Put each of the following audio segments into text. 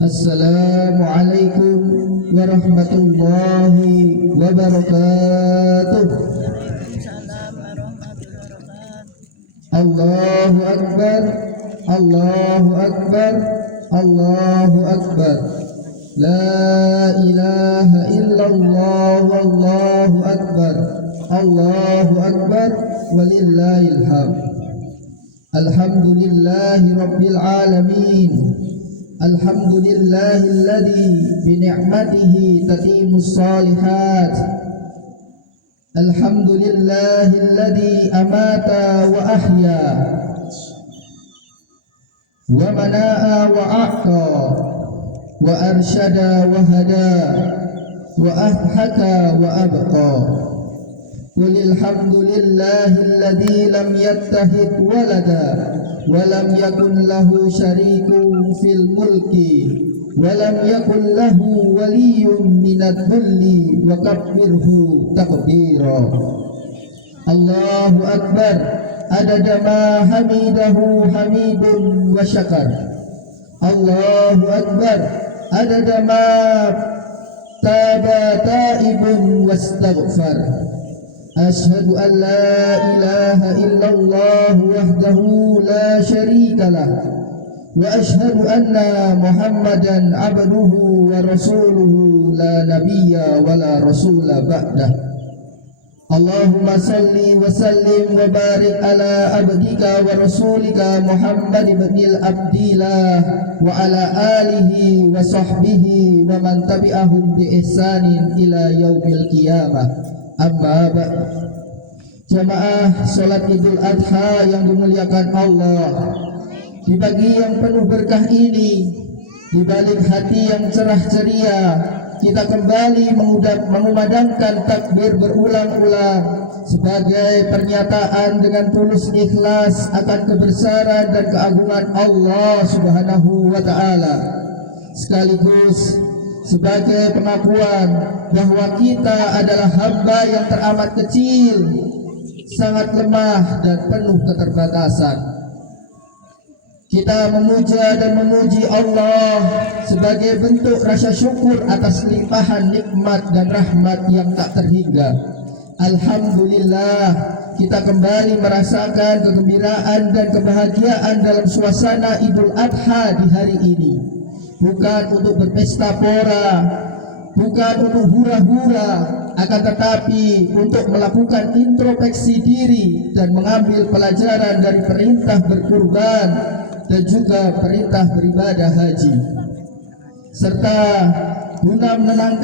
Assalamualaikum warahmatullahi wabarakatuh. Waalaikumsalam warahmatullahi wabarakatuh. Allahu Akbar, Allahu Akbar, Allahu Akbar. La ilaha illallah, Allahu Akbar, Allahu Akbar, walillahil hamd. Alhamdulillahi rabbil alamin. Alhamdulillahilladzi bi ni'matihi tatimmus shalihat. Alhamdulillahilladzi amata wa ahya wa mana'a wa a'ta wa arsyada wa hada wa ahhaka wa abqa. Qulil hamdulillahilladzi lam yattahid walada wa lam yakun lahu syarikun fil mulki wa lam yakun lahu waliyyun minadh dhulli wa kabbirhu takbira. Allahu Akbar adada ma hamidahu hamidun wa syakar. Allahu Akbar adada ma taba taibun wastaghfar. Ashhadu an la ilaha illallah wahdahu la syarika lah wa ashhadu anna Muhammadan abduhu wa rasuluhu la nabiyya wa la rasula ba'dah. Allahumma salli wa sallim wa barik ala abdika wa rasulika Muhammad ibnil Abdillah wa ala alihi wa sahbihi wa man tabi'ahum bi ihsanin ila yaumil qiyamah. Amma ba'd. Jamaah salat Idul Adha yang dimuliakan Allah, di pagi yang penuh berkah ini, di balik hati yang cerah ceria, kita kembali mengumandangkan takbir berulang-ulang sebagai pernyataan dengan tulus ikhlas akan kebesaran dan keagungan Allah Subhanahu wa taala, sekaligus sebagai pengakuan bahwa kita adalah hamba yang teramat kecil, sangat lemah dan penuh keterbatasan. Kita memuja dan memuji Allah sebagai bentuk rasa syukur atas limpahan nikmat dan rahmat yang tak terhingga. Alhamdulillah, kita kembali merasakan kegembiraan dan kebahagiaan dalam suasana Idul Adha di hari ini. Bukan untuk berpesta pora, bukan untuk hura-hura, akan tetapi untuk melakukan introspeksi diri dan mengambil pelajaran dari perintah berkurban dan juga perintah beribadah haji, serta guna mengenang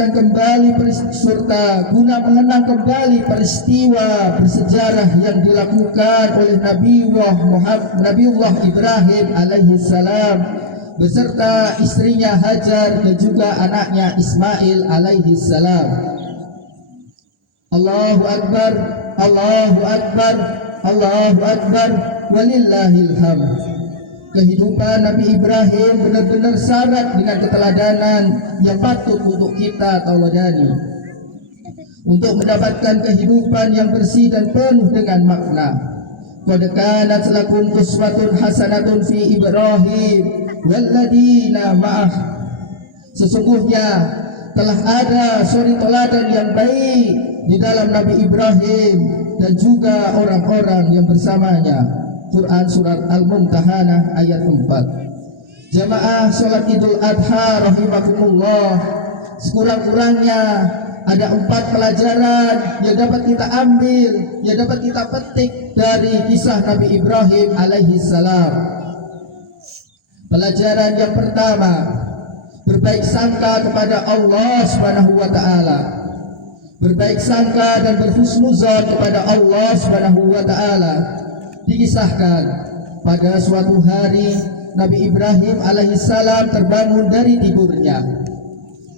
kembali peristiwa bersejarah yang dilakukan oleh Nabiullah Ibrahim alaihissalam beserta istrinya Hajar dan juga anaknya Ismail alaihissalam. Allahu Akbar, Allahu Akbar, Allahu Akbar, walillahil hamd. Kehidupan Nabi Ibrahim benar-benar syarat dengan keteladanan yang patut untuk kita tauladani, untuk mendapatkan kehidupan yang bersih dan penuh dengan makna. Qad kanat lakum uswatun hasanatun fi Ibrahim walladzina ma'ah. Sesungguhnya telah ada suri teladan yang baik di dalam Nabi Ibrahim dan juga orang-orang yang bersamanya. Quran surat Al-Mumtahanah ayat 4. Jamaah salat Idul Adha rahimakumullah, sekurang-kurangnya ada 4 pelajaran yang dapat kita ambil, yang dapat kita petik dari kisah Nabi Ibrahim alaihissalam. Pelajaran yang pertama, berbaik sangka kepada Allah Subhanahu wa taala. Berbaik sangka dan berhusnuzon kepada Allah Subhanahu wa taala. Dikisahkan pada suatu hari Nabi Ibrahim alaihissalam terbangun dari tidurnya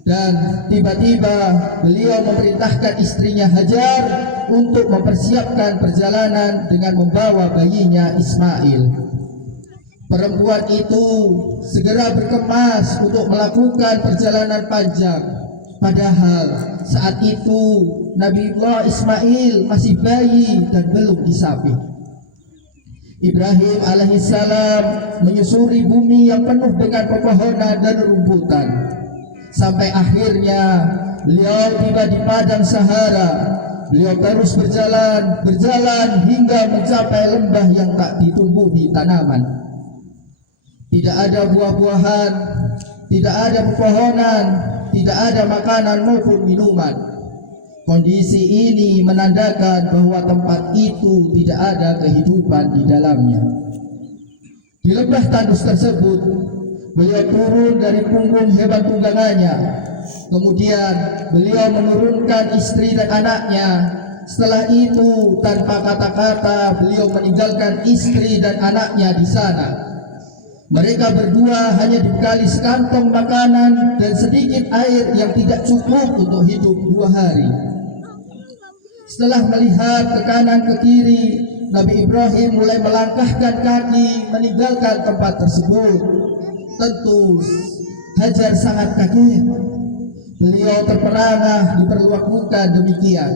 dan tiba-tiba beliau memerintahkan istrinya Hajar untuk mempersiapkan perjalanan dengan membawa bayinya Ismail. Perempuan itu segera berkemas untuk melakukan perjalanan panjang, padahal saat itu Nabiullah Ismail masih bayi dan belum disapih. Ibrahim alaihissalam menyusuri bumi yang penuh dengan pepohonan dan rumputan, sampai akhirnya beliau tiba di padang Sahara. Beliau terus berjalan hingga mencapai lembah yang tak ditumbuhi tanaman. Tidak ada buah-buahan, tidak ada pepohonan, tidak ada makanan maupun minuman. Kondisi ini menandakan bahwa tempat itu tidak ada kehidupan di dalamnya. Di lembah tandus tersebut, beliau turun dari punggung hewan tunggangannya. Kemudian beliau menurunkan istri dan anaknya. Setelah itu, tanpa kata-kata, beliau meninggalkan istri dan anaknya di sana. Mereka berdua hanya dibekali sekantong makanan dan sedikit air yang tidak cukup untuk hidup 2 hari. Setelah melihat ke kanan ke kiri, Nabi Ibrahim mulai melangkahkan kaki meninggalkan tempat tersebut. Tentu Hajar sangat kaget. Beliau terperangah diperlakukan demikian.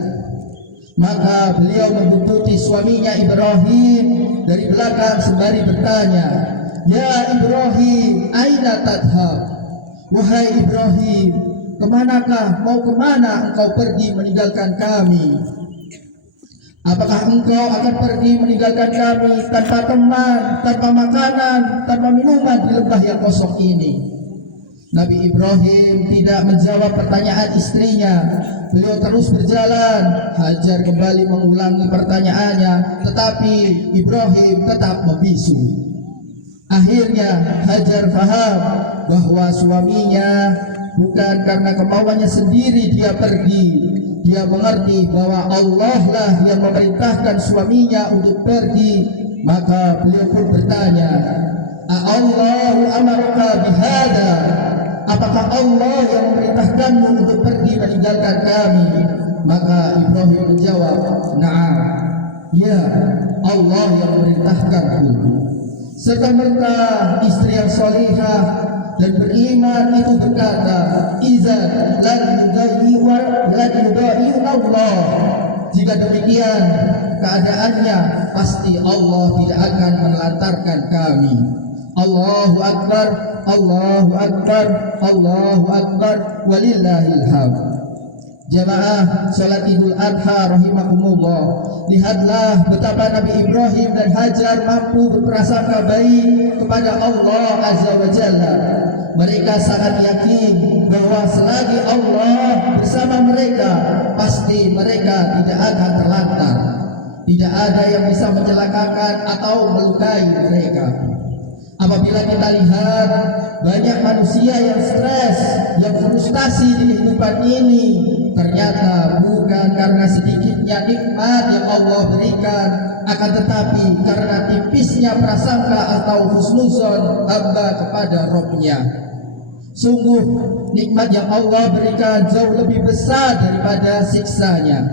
Maka beliau membuntuti suaminya Ibrahim dari belakang sembari bertanya, "Ya Ibrahim, aina tadhab?" Wahai Ibrahim, kemanakah, mau kemana engkau pergi meninggalkan kami? Apakah engkau akan pergi meninggalkan kami tanpa teman, tanpa makanan, tanpa minuman di lembah yang kosong ini? Nabi Ibrahim tidak menjawab pertanyaan istrinya. Beliau terus berjalan. Hajar kembali mengulangi pertanyaannya, tetapi Ibrahim tetap membisu. Akhirnya Hajar faham bahwa suaminya bukan karena kemauannya sendiri dia pergi. Dia mengerti bahwa Allah lah yang memerintahkan suaminya untuk pergi. Maka beliau pun bertanya, "Allahu amaraka bihada?" Apakah Allah yang memerintahkanmu untuk pergi meninggalkan kami? Maka Ibrahim menjawab, "Na'am, ya, Allah yang memerintahkanku." Serta-merta istri yang salihah dan beriman itu berkata, "Izan lan yudai'u Allah." Jika demikian keadaannya, pasti Allah tidak akan menelantarkan kami. Allahu Akbar, Allahu Akbar, Allahu Akbar, walillahil hamd. Jamaah salat Idul Adha rahimakumullah, lihatlah betapa Nabi Ibrahim dan Hajar mampu berprasangka baik kepada Allah Azza wa Jalla. Mereka sangat yakin bahwa selagi Allah bersama mereka, pasti mereka tidak akan terlantar. Tidak ada yang bisa mencelakakan atau melukai mereka. Apabila kita lihat banyak manusia yang stres, yang frustasi di kehidupan ini, ternyata bukan karena sedikitnya nikmat yang Allah berikan, akan tetapi karena tipisnya prasangka atau husnuzon hamba kepada Rabb-Nya. Sungguh nikmat yang Allah berikan jauh lebih besar daripada siksanya.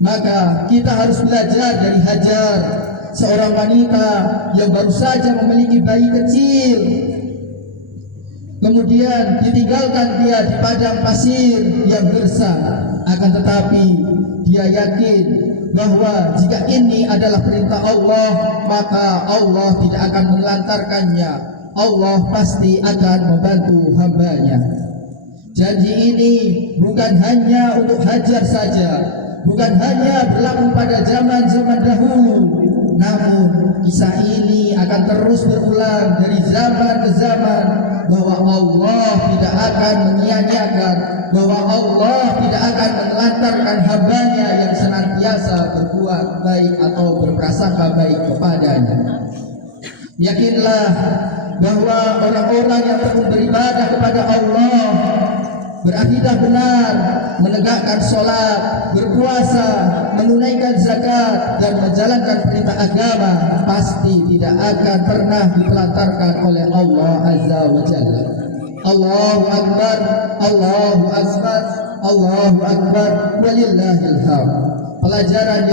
Maka kita harus belajar dari Hajar, seorang wanita yang baru saja memiliki bayi kecil, kemudian ditinggalkan dia di padang pasir yang gersang. Akan tetapi dia yakin bahwa jika ini adalah perintah Allah, maka Allah tidak akan menelantarkannya. Allah pasti akan membantu hambanya. Janji ini bukan hanya untuk Hajar saja, bukan hanya berlaku pada zaman-zaman dahulu, namun kisah ini akan terus berulang dari zaman ke zaman, bahwa Allah tidak akan menyia-nyiakan, bahwa Allah tidak akan menelantarkan hambanya yang senantiasa berbuat baik atau berprasangka baik kepadanya. Yakinlah bahwa orang-orang yang tekun beribadah kepada Allah, berakidah benar, menegakkan sholat, berpuasa, menunaikan zakat, dan menjalankan perintah agama, pasti tidak akan pernah ditelantarkan oleh Allah Azza wa Jalla. Allahu Akbar, Allahu Akbar, Allahu Akbar, walillahil hamd. Pelajaran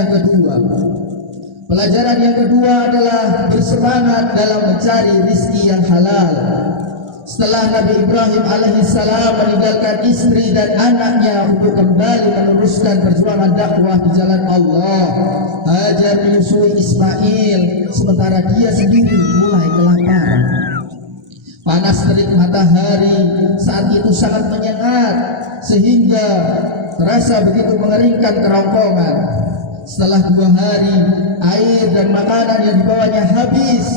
yang kedua adalah bersemangat dalam mencari rizki yang halal. Setelah Nabi Ibrahim alaihissalam meninggalkan istri dan anaknya untuk kembali meneruskan perjuangan dakwah di jalan Allah, Hajar menyusui Ismail sementara dia sendiri mulai kelaparan. Panas terik matahari saat itu sangat menyengat sehingga terasa begitu mengeringkan kerongkongan. Setelah 2 hari air dan makanan yang dibawanya habis,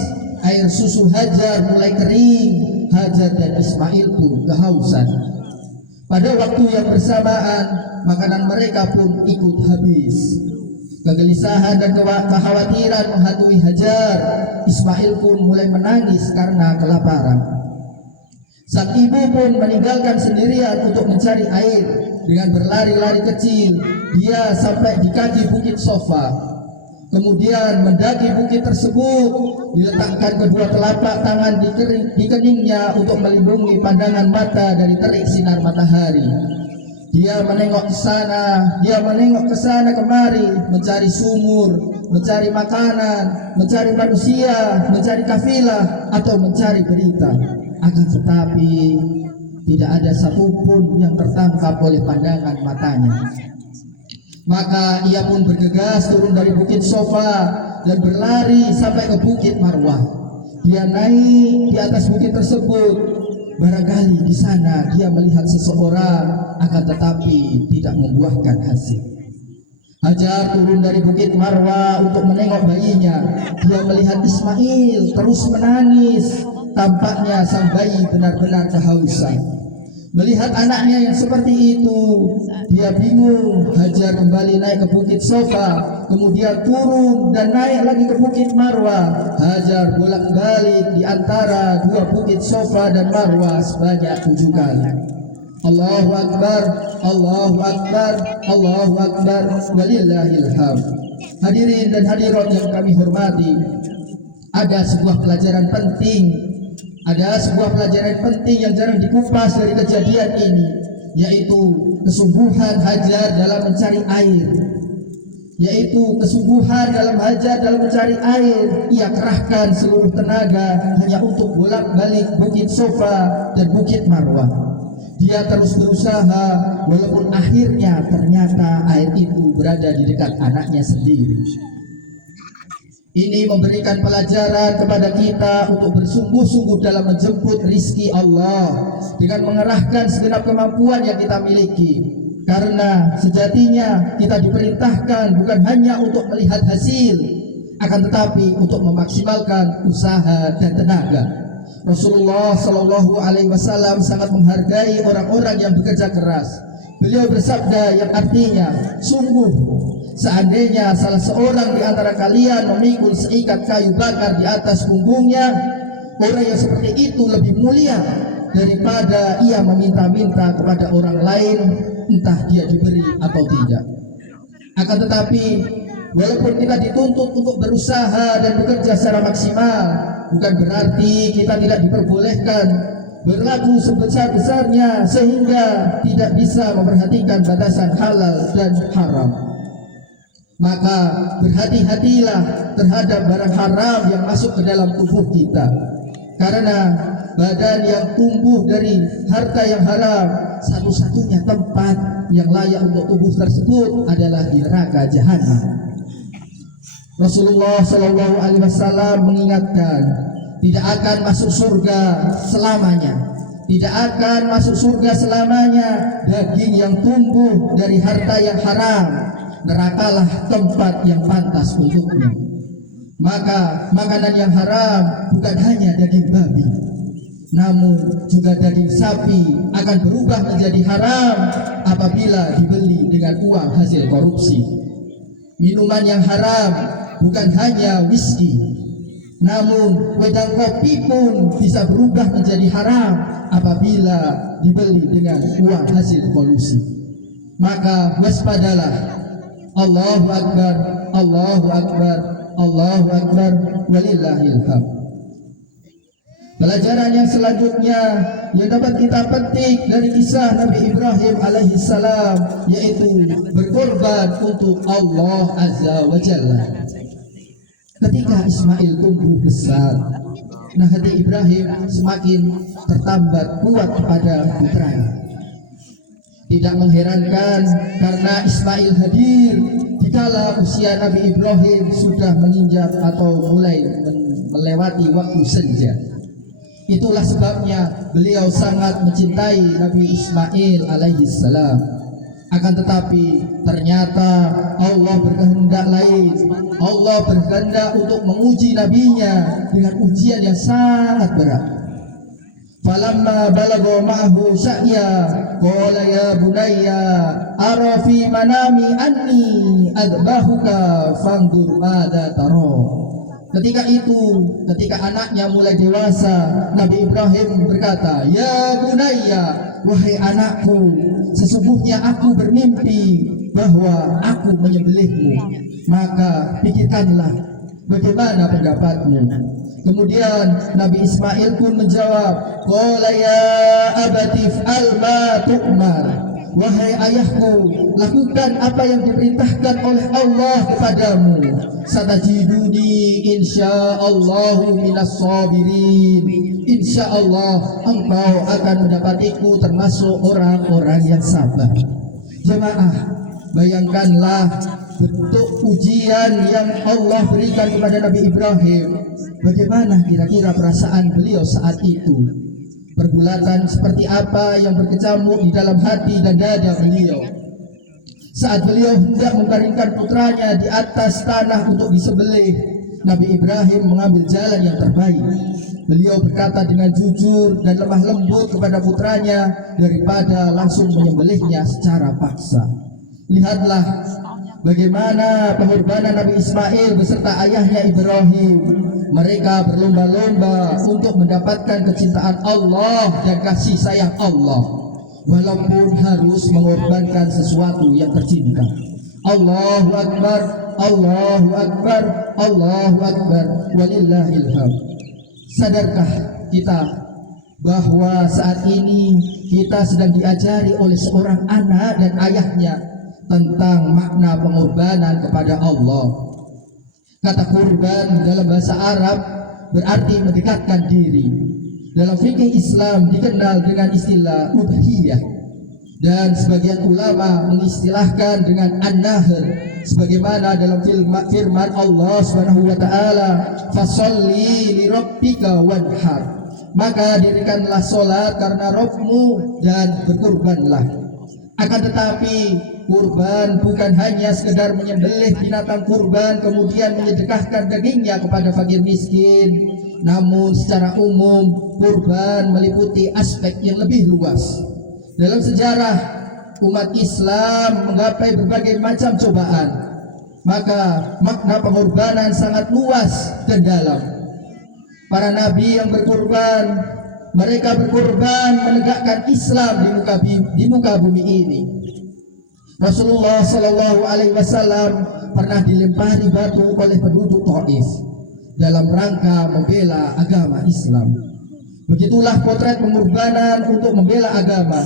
air susu Hajar mulai kering. Hajar dan Ismail pun kehausan. Pada waktu yang bersamaan makanan mereka pun ikut habis. Kegelisahan dan kekhawatiran menghantui Hajar. Ismail pun mulai menangis karena kelaparan. Sang ibu pun meninggalkan sendirian untuk mencari air. Dengan berlari-lari kecil, dia sampai di kaki bukit Sofa. Kemudian mendaki bukit tersebut, diletakkan kedua telapak tangan di keningnya untuk melindungi pandangan mata dari terik sinar matahari. Dia menengok ke sana, dia menengok ke sana kemari, mencari sumur, mencari makanan, mencari manusia, mencari kafilah atau mencari berita. Akan tetapi tidak ada satupun yang tertangkap oleh pandangan matanya. Maka ia pun bergegas turun dari bukit Sofa dan berlari sampai ke bukit Marwah. Dia naik di atas bukit tersebut. Barangkali di sana dia melihat seseorang, akan tetapi tidak membuahkan hasil. Hajar turun dari bukit Marwah untuk menengok bayinya. Dia melihat Ismail terus menangis. Tampaknya sang bayi benar-benar kehausan. Melihat anaknya yang seperti itu, dia bingung. Hajar kembali naik ke bukit Sofa, kemudian turun dan naik lagi ke bukit Marwah. Hajar bolak-balik di antara 2 bukit Sofa dan Marwah sebanyak 7 kali. Allahu Akbar, Allahu Akbar, Allahu Akbar, walillahil hamd. Hadirin dan hadirat yang kami hormati, ada sebuah pelajaran penting. Ada sebuah pelajaran penting yang jarang dikupas dari kejadian ini, yaitu kesungguhan Hajar dalam mencari air. Ia kerahkan seluruh tenaga hanya untuk bolak-balik bukit Sofa dan bukit Marwah. Dia terus berusaha walaupun akhirnya ternyata air itu berada di dekat anaknya sendiri. Ini memberikan pelajaran kepada kita untuk bersungguh-sungguh dalam menjemput rizki Allah dengan mengerahkan segenap kemampuan yang kita miliki. Karena sejatinya kita diperintahkan bukan hanya untuk melihat hasil, akan tetapi untuk memaksimalkan usaha dan tenaga. Rasulullah Shallallahu Alaihi Wasallam sangat menghargai orang-orang yang bekerja keras. Beliau bersabda yang artinya, sungguh seandainya salah seorang di antara kalian memikul seikat kayu bakar di atas punggungnya, orang yang seperti itu lebih mulia daripada ia meminta-minta kepada orang lain, entah dia diberi atau tidak. Akan tetapi walaupun kita dituntut untuk berusaha dan bekerja secara maksimal, bukan berarti kita tidak diperbolehkan berlaku sebesar-besarnya sehingga tidak bisa memperhatikan batasan halal dan haram. Maka berhati-hatilah terhadap barang haram yang masuk ke dalam tubuh kita. Karena badan yang tumbuh dari harta yang haram, satu-satunya tempat yang layak untuk tubuh tersebut adalah di neraka jahanam. Rasulullah Shallallahu Alaihi Wasallam mengingatkan, tidak akan masuk surga selamanya. Tidak akan masuk surga selamanya daging yang tumbuh dari harta yang haram. Nerakalah tempat yang pantas untuknya. Maka makanan yang haram bukan hanya daging babi, namun juga daging sapi akan berubah menjadi haram apabila dibeli dengan uang hasil korupsi. Minuman yang haram bukan hanya whisky, namun wedang kopi pun bisa berubah menjadi haram apabila dibeli dengan uang hasil kolusi. Maka waspadalah. Allahu Akbar, Allahu Akbar, Allahu Akbar, walillahil hamd. Pelajaran yang selanjutnya yang dapat kita petik dari kisah Nabi Ibrahim alaihissalam, yaitu berkorban untuk Allah Azza wa Jalla. Ketika Ismail tumbuh besar, Nah, hati Ibrahim semakin tertambat kuat kepada putranya. Tidak mengherankan karena Ismail hadir dikala usia Nabi Ibrahim sudah menginjak atau mulai melewati waktu senja. Itulah sebabnya beliau sangat mencintai Nabi Ismail alaihi salam. Akan tetapi ternyata Allah berkehendak lain. Allah berkehendak untuk menguji nabinya dengan ujian yang sangat berat. Falamma balagha ma'ahu sa'ya qala ya bunayya ara fi manami anni adbahuka fanzur madza tara. Ketika anaknya mulai dewasa, Nabi Ibrahim berkata, "Ya bunayya, wahai anakku, sesungguhnya aku bermimpi bahwa aku menyembelihmu. Maka pikirkanlah bagaimana pendapatmu." Kemudian Nabi Ismail pun menjawab, "Qala ya abati fa'al ma tu'mar." Wahai ayahku, lakukan apa yang diperintahkan oleh Allah kepadamu. Satajiduni insyaallahu minas sabirin. Insyaallah engkau akan mendapatiku termasuk orang-orang yang sabar. Jemaah, bayangkanlah bentuk ujian yang Allah berikan kepada Nabi Ibrahim. Bagaimana kira-kira perasaan beliau saat itu? Pergulatan seperti apa yang berkecamuk di dalam hati dan dada beliau saat beliau hendak membaringkan putranya di atas tanah untuk disembelih. Nabi Ibrahim mengambil jalan yang terbaik. Beliau berkata dengan jujur dan lemah lembut kepada putranya daripada langsung menyembelihnya secara paksa. Lihatlah bagaimana pengorbanan Nabi Ismail beserta ayahnya Ibrahim. Mereka berlomba-lomba untuk mendapatkan kecintaan Allah dan kasih sayang Allah, walaupun harus mengorbankan sesuatu yang tercinta. Allahu Akbar, Allahu Akbar, Allahu Akbar, walillahil hamd. Sadarkah kita bahwa saat ini kita sedang diajari oleh seorang anak dan ayahnya tentang makna pengorbanan kepada Allah? Kata kurban dalam bahasa Arab berarti mendekatkan diri. Dalam fikih Islam dikenal dengan istilah udhiyah, dan sebagian ulama mengistilahkan dengan an-nahr, sebagaimana dalam firman Allah Subhanahu wa taala, "Fasholli li rabbika wanhar." Maka dirikanlah salat karena Rabbmu dan berkurbanlah. Akan tetapi kurban bukan hanya sekedar menyembelih binatang kurban kemudian menyedekahkan dagingnya kepada fakir miskin, namun secara umum kurban meliputi aspek yang lebih luas. Dalam sejarah umat Islam menggapai berbagai macam cobaan, maka makna pengorbanan sangat luas dan dalam. Para nabi yang berkurban, mereka berkorban menegakkan Islam di muka bumi ini. Rasulullah Shallallahu Alaihi Wasallam pernah dilempari batu oleh penduduk Taif dalam rangka membela agama Islam. Begitulah potret pengorbanan untuk membela agama.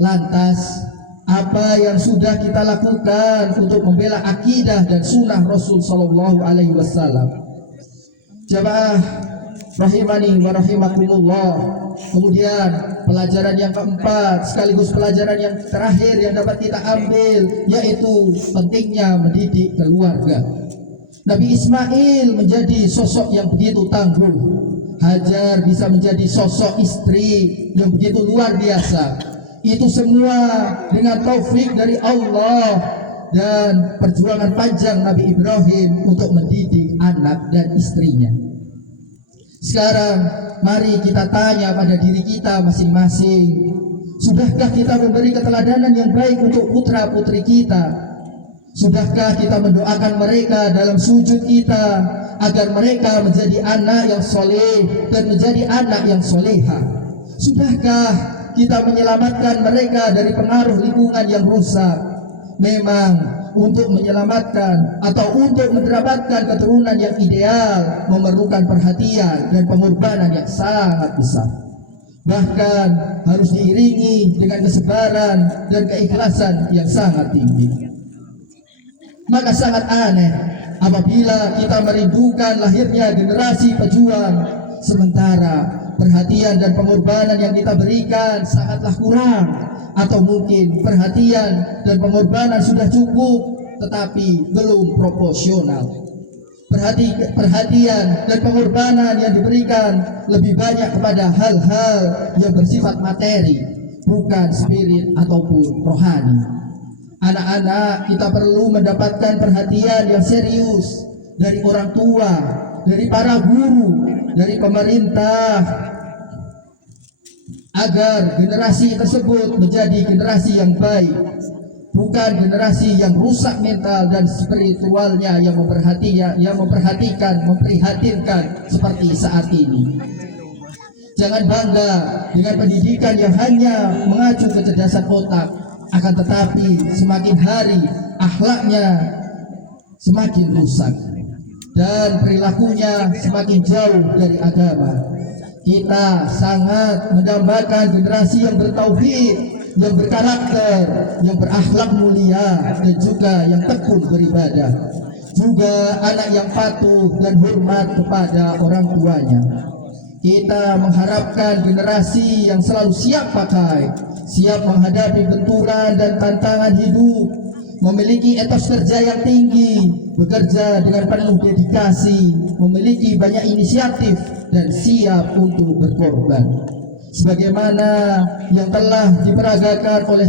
Lantas, apa yang sudah kita lakukan untuk membela akidah dan sunnah Rasul Shallallahu Alaihi Wasallam? Jamaah rahimani wa rahimakumullah. Kemudian pelajaran yang keempat sekaligus pelajaran yang terakhir yang dapat kita ambil, yaitu pentingnya mendidik keluarga. Nabi Ismail menjadi sosok yang begitu tangguh. Hajar bisa menjadi sosok istri yang begitu luar biasa. Itu semua dengan taufik dari Allah dan perjuangan panjang Nabi Ibrahim untuk mendidik anak dan istrinya. Sekarang mari kita tanya pada diri kita masing-masing, sudahkah kita memberi keteladanan yang baik untuk putra-putri kita? Sudahkah kita mendoakan mereka dalam sujud kita agar mereka menjadi anak yang soleh dan menjadi anak yang soleha? Sudahkah kita menyelamatkan mereka dari pengaruh lingkungan yang rusak? Memang untuk menyelamatkan atau untuk mendapatkan keturunan yang ideal memerlukan perhatian dan pengorbanan yang sangat besar. Bahkan harus diiringi dengan kesabaran dan keikhlasan yang sangat tinggi. Maka sangat aneh apabila kita merindukan lahirnya generasi pejuang sementara perhatian dan pengorbanan yang kita berikan sangatlah kurang, atau mungkin perhatian dan pengorbanan sudah cukup tetapi belum proporsional. Perhatian dan pengorbanan yang diberikan lebih banyak kepada hal-hal yang bersifat materi, bukan spirit ataupun rohani. Anak-anak kita perlu mendapatkan perhatian yang serius dari orang tua, dari para guru, dari pemerintah, agar generasi tersebut menjadi generasi yang baik, bukan generasi yang rusak mental dan spiritualnya, yang memprihatinkan seperti saat ini. Jangan bangga dengan pendidikan yang hanya mengacu kecerdasan otak, akan tetapi semakin hari akhlaknya semakin rusak dan perilakunya semakin jauh dari agama. Kita sangat mendambakan generasi yang bertauhid, yang berkarakter, yang berakhlak mulia, dan juga yang tekun beribadah, juga anak yang patuh dan hormat kepada orang tuanya. Kita mengharapkan generasi yang selalu siap pakai, siap menghadapi benturan dan tantangan hidup, memiliki etos kerja yang tinggi, bekerja dengan penuh dedikasi, memiliki banyak inisiatif, dan siap untuk berkorban. Sebagaimana yang telah diperagakan oleh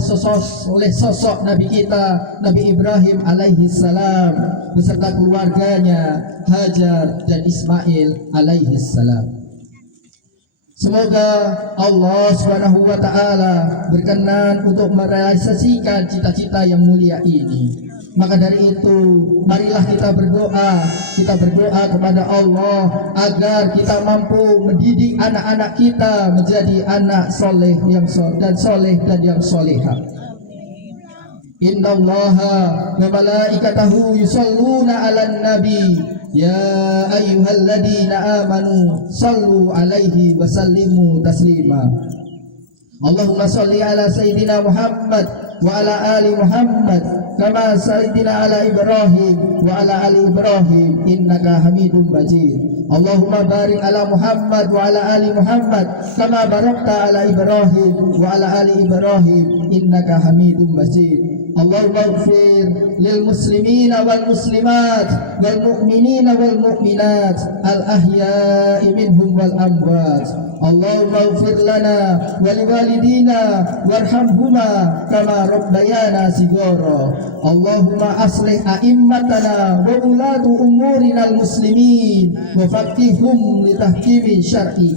sosok Nabi kita, Nabi Ibrahim alaihi salam, beserta keluarganya Hajar dan Ismail alaihi salam. Semoga Allah Subhanahu wa taala berkenan untuk merealisasikan cita-cita yang mulia ini. Maka dari itu, marilah kita berdoa kepada Allah agar kita mampu mendidik anak-anak kita menjadi anak soleh dan yang solehah. Innallaha wa malaikatahu yusholluna 'alan nabi ya ayyuhalladzina amanu shallu 'alaihi wa sallimu taslima. Allahumma shalli ala sayyidina Muhammad wa ala ali Muhammad kama sallaita ala Ibrahim wa ala ali Ibrahim innaka Hamidum Majid. Allahumma barik ala Muhammad wa ala ali Muhammad kama barakta ala Ibrahim wa ala ali Ibrahim innaka Hamidum Majid. Allahumma ighfir lil muslimina wal muslimat wal mu'minina wal mu'minat al ahya'i minhum wal amwat. Allahumma ighfir lana wa liwalidina warhamhuma kama rabbayana sigara. Allahumma aslih a'immatana wa ulatu umurina al muslimin wa faqihhum li tahkimi syar'i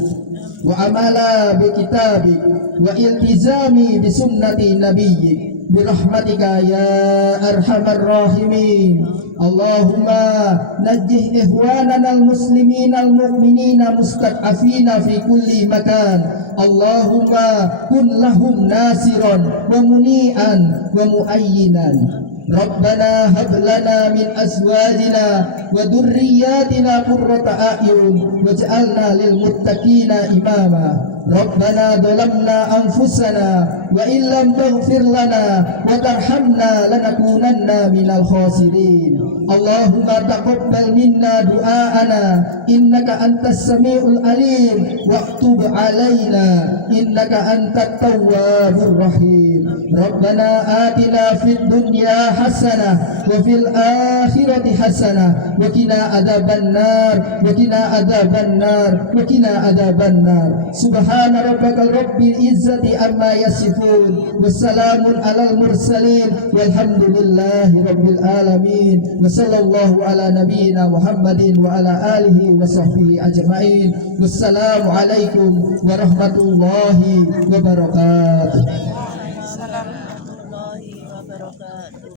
wa amala bi kitabik wa iltizami bi sunnati nabiyyik birahmatika ya arhamar rahimin. Allahumma najjih ikhwanana al-muslimin al-mu'minina mustad'afina fi kulli makan. Allahumma kun lahum nasiran wa muni'an wa mu'ayyinan. Rabbana hab lana min azwajina wa dhurriyyatina qurrata a'yun waj'alna lil muttaqina imama. Rabbana dhalamna anfusana wa illam taghfir lana wa tarhamna lanakunanna minal khasirin. Allahumma taqabbal minna du'aana innaka antas samiul alim waktub alaina innaka antat tawwabur rahim. Rabbana atina fid dunya hasanah wa fil akhirati hasanah wa qina adzabannar wa qina adzabannar wa qina adzabannar. Subhana rabbikal rabbil izzati amma yasifun wassalamun alal mursalin walhamdulillahi rabbil alamin. Wa sallallahu ala nabiyyina Muhammadin wa ala alihi wa sahbihi ajma'in. Wassalamu alaikum warahmatullahi wabarakatuh. Salam.